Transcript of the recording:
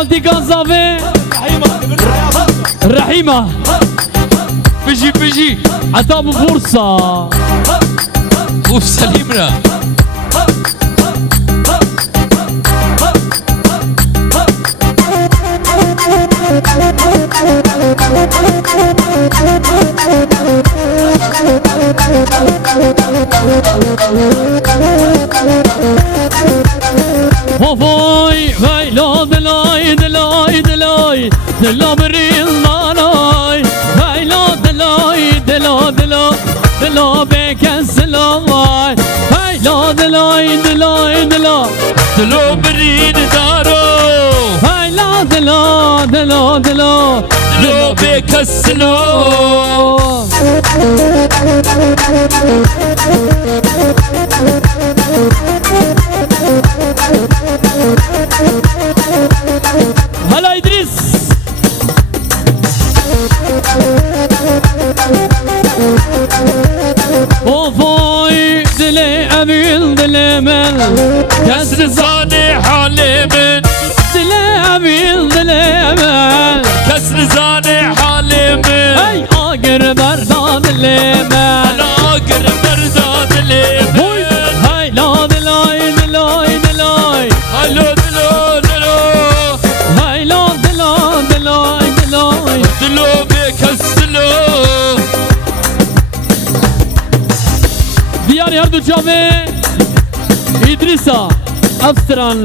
نادي قزافي رحيمة بيجي عتاب فرصة وسليمنا وفاي فاي لا دلاي دلاي دلاي دلا بريل ناراي فاي لا دلاي دلا دلا دلا بكسلاي فاي لا دلاي دلاي دلا دلو بريد دارو فاي لا دلا دلا دلا دلو بكسلو هلا إدريس وفاي دلي أميل دلي من كسر زاني حالي من دلي أميل دلي من كسر زاني حالي من أي آقر برداد دلي من انا اقر برداد لي هوي هاي لا دلاي دلاي دلاي هلو دلو دلو هاي لا دلا دلاي دلاي دلو بكسلو دياري هردو جامي إدريسا أفسران